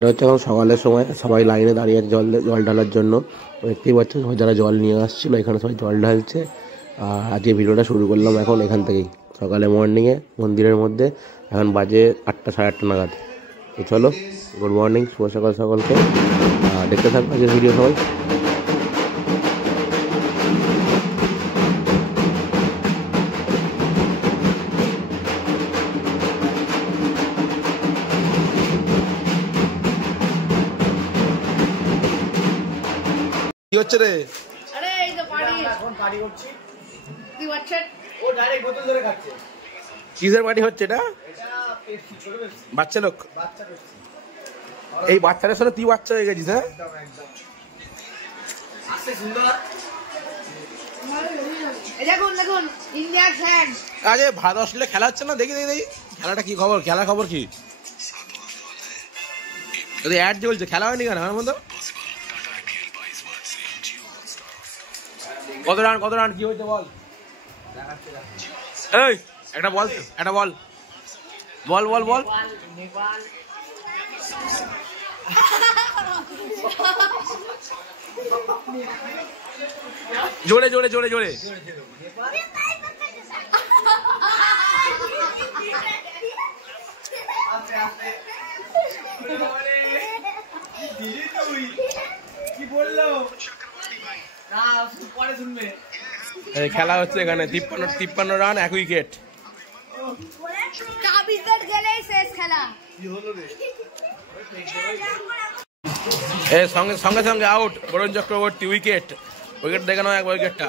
এটা হচ্ছে এখন সকালের সময়, সবাই লাইনে দাঁড়িয়ে আছে জল ঢালার জন্য। দেখতেই পাচ্ছেন সবাই যারা জল নিয়ে আসছিল এখানে সবাই জল ঢালছে। আর আজকে ভিডিওটা শুরু করলাম এখন এখান থেকেই, সকালে মর্নিংয়ে মন্দিরের মধ্যে। এখন বাজে 8টা, সাড়ে 8টা নাগাদ। তো চলো, গুড মর্নিং, শুভ সকাল সকলকে। দেখতে থাকবো আজকের ভিডিও সবাই। কি হচ্ছে রে? আরে এই তো পার্টি, এখন পার্টি করছি। তুই বাচ্চা ও ডাইরেক্ট বোতল ধরে খাচ্ছে। কিসের পার্টি হচ্ছে এটা? এটা পেপসি, ছোট পেপসি। বাচ্চা লোক, বাচ্চা পেপসি। এই বাচ্চাদের সাথে তুই বাচ্চা হয়ে গেছিস? হ্যাঁ, একদম একদম। আসছে সুন্দর। এই দেখুন দেখুন, ইন্ডিয়া ফ্ল্যাগ। আরে ভারত অস্ট্রেলিয়া খেলা হচ্ছে না, দেখি দেখি দেখি খেলাটা কি খবর, খেলা খবর কি? অ্যাড চলছে, খেলা হয়নি কেন আমার মতো? কত রান কত রান কি হয়েছে বল? এই একটা বল, একটা বল, বল বল বল। নেপাল জোরে জোরে জোরে জোরে। কি বললো না, পরে শুনবে। খেলা হচ্ছে এখানে 53 রান, 1 উইকেট। গেলেই শেষ খেলা। সঙ্গে সঙ্গে সঙ্গে out Varun Chakravarthy, wicket. Wicket দেখে নাও একবার উইকেটটা।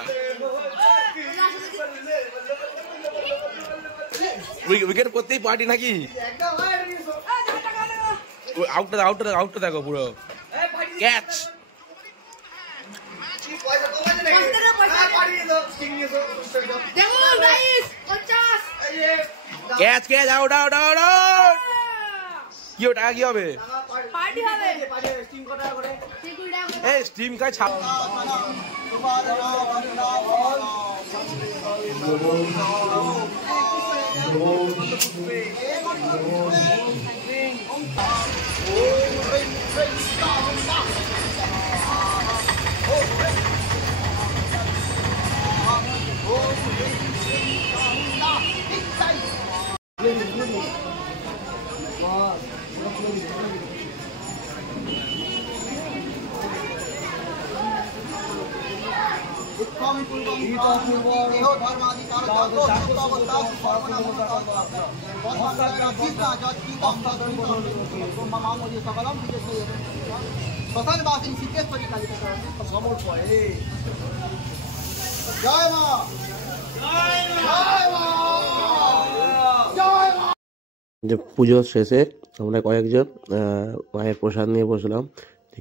উইকেট করতেই পার্টি নাকি? আউটটা আউটটা আউটটা দেখো পুরো catch. Catch catch, out out out out. কি টাকা কি হবে? পার্টি হবে। এই স্টিম কাজ ছাপ। যে পুজো শেষে আমরা কয়েকজন মায়ের প্রসাদ নিয়ে বসলাম।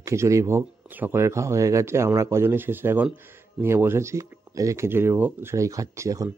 খিচুড়ি ভোগ সকলের খাওয়া হয়ে গেছে, আমরা কজনই শেষে এখন নিয়ে বসেছি। এই যে খিচুড়ির ভোগ, সেটাই খাচ্ছি এখন।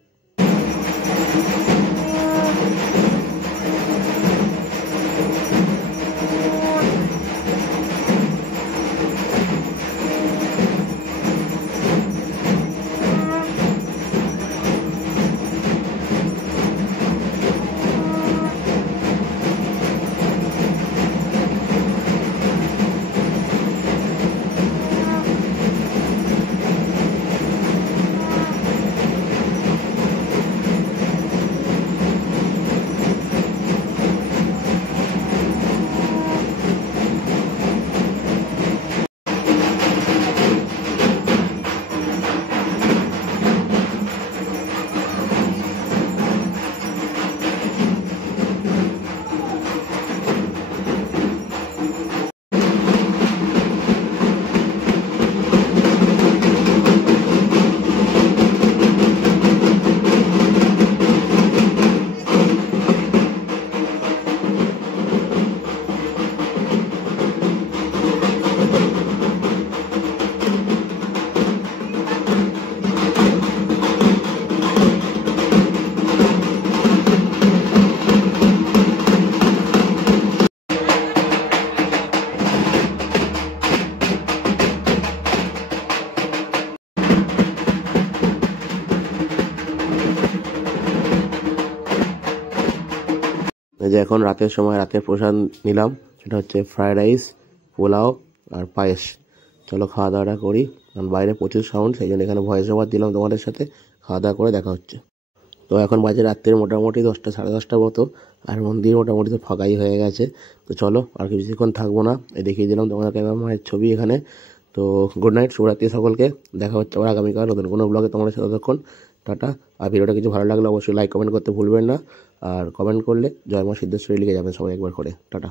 যে এখন রাতের সময় রাতের প্রসাদ নিলাম। সেটা হচ্ছে ফ্রায়েড রাইস, পোলাও আর পায়েস। চলো খাওয়া দাওয়াটা করি, কারণ বাইরে প্রচুর সাউন্ড, সেই জন্য এখানে ভয়েস ওভার দিলাম তোমাদের সাথে। খাওয়া দাওয়া করে দেখা হচ্ছে। তো এখন বাজে রাত্রের মোটামুটি 10টা সাড়ে 10টার মতো, আর মন্দির মোটামুটি তো ফাঁকাই হয়ে গেছে। তো চলো আর কিছুক্ষণ থাকবো না, দেখিয়ে দিলাম তোমাদেরকে মায়ের ছবি এখানে। তো গুড নাইট, শুভরাত্রি সকলকে। দেখা হচ্ছে আবার আগামীকাল নতুন কোনো ব্লগে তোমাদের সাথে। ততক্ষণ টাটা। আর ভিডিওটা কিছু ভালো লাগলে অবশ্যই লাইক কমেন্ট করতে ভুলবেন না, আর কমেন্ট করলে জয় মা সিদ্ধেশ্বরী লিখে যাবেন সবাই একবার করে। টাটা।